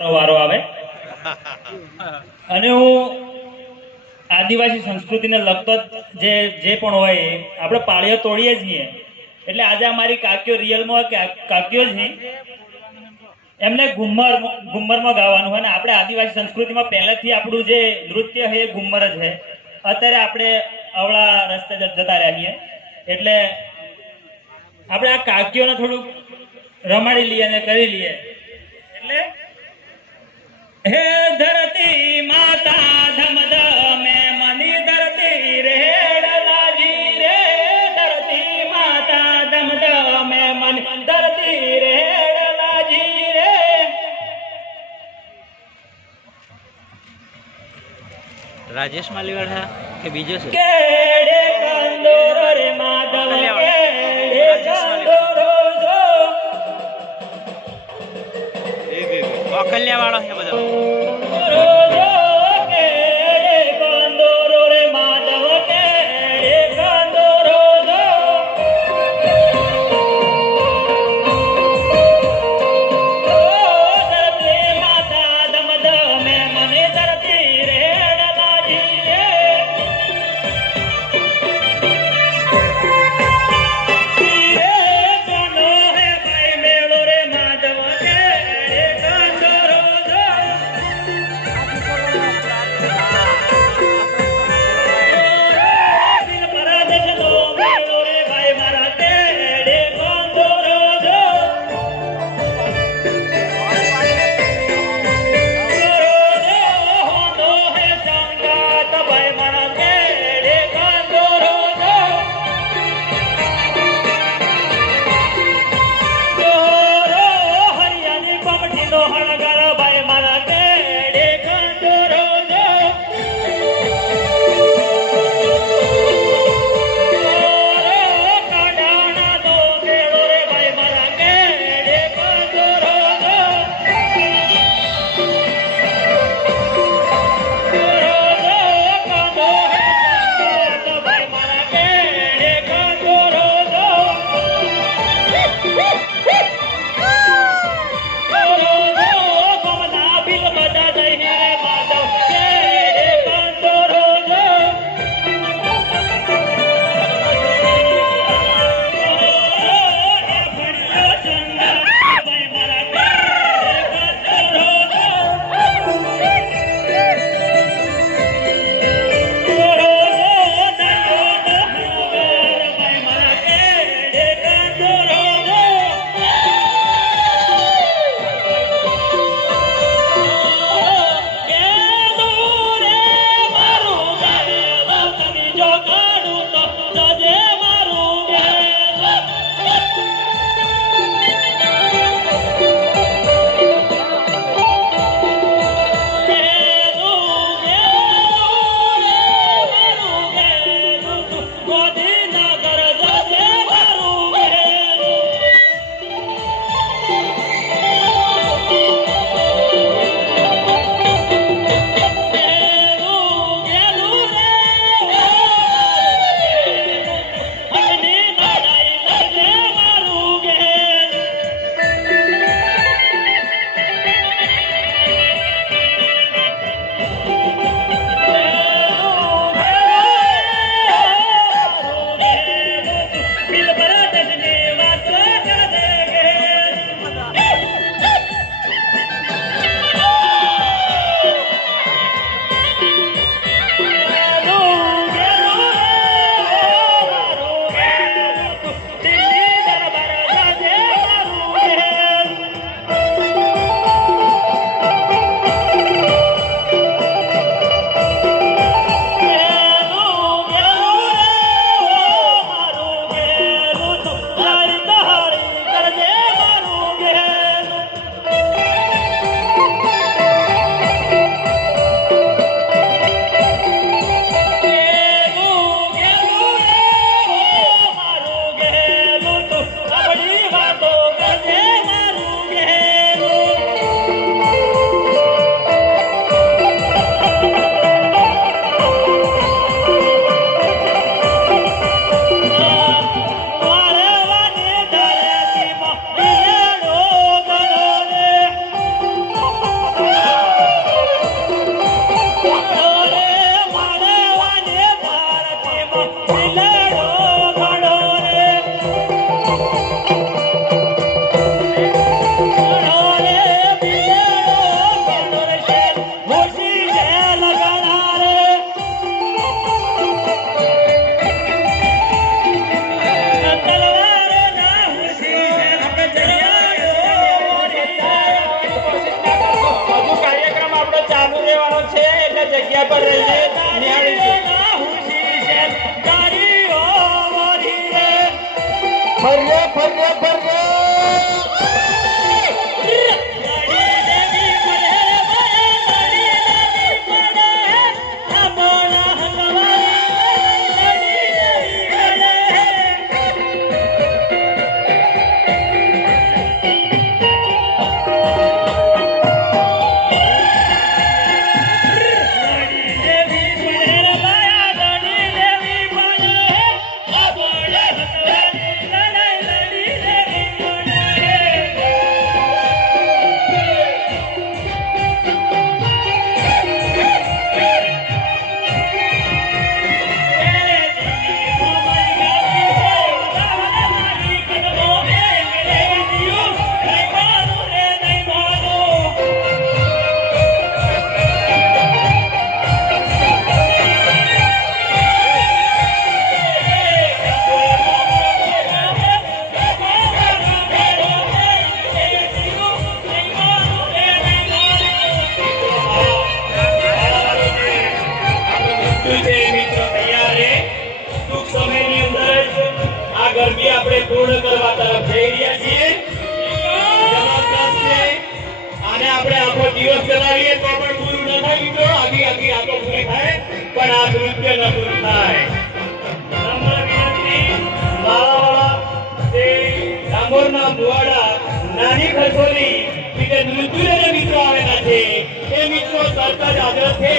વારો આવે અને હું આદિવાસી સંસ્કૃતિને લગતો જે પણ હોય આપણે પાળીઓ તોડીએ જ નહીં. એટલે આજે અમારી કાકીઓ રિયલમાં કાકીઓ જ નહીં, એમને ઘુમ્મરમાં ગાવાનું હોય ને આપણે આદિવાસી સંસ્કૃતિમાં પહેલેથી આપણું જે નૃત્ય છે એ ઘુમ્મર જ છે. અત્યારે આપણે અવળા રસ્તે જતા રહ્યા છીએ એટલે આપણે આ કાકીઓને થોડુંક રમાડી લઈએ અને કરી લઈએ. એટલે હે ધરતી માતા ધમ ધમે મની ધરતી રેડલાજી રે, ધરતી માતા ધમ ધમે મની ધરતી રેડલાજી રે. રાજેશ માલીવાળા કે બીજો છે? કેડે કંદોરો રે માધવ કેડે કંદોરો જો કલ્યા વાળો છે બધો. રોજો કેડે કંદોરો રે માધવ કેડે કંદોરો જો. ધરતી માતા ધમ ધમે મને ધરતી રેડલાજી રે. રે જનો હે ભાઈ મેળો રે માધવ કેડે કંદોરો જો. કરવાનો છે એટલે જગ્યા પર રહીને નિહાળીશું. ફર્યા ફર્યા ફર્યા આપણે પૂર્ણ કરવા તરફ જઈ રહ્યા છીએ. જબરદસ્ત છે. આને આપણે આખો દિવસ ચલાવીએ તો પણ પૂરું ન થાય મિત્રો. આખી આખી આખો પૂરી થાય પણ આ નૃત્ય ન પૂરું થાય. ડામોરના મુવાડા નાની ખસોલી નૃત્ય મિત્રો આવેલા છે એ મિત્રો તરત જ હાજર છે.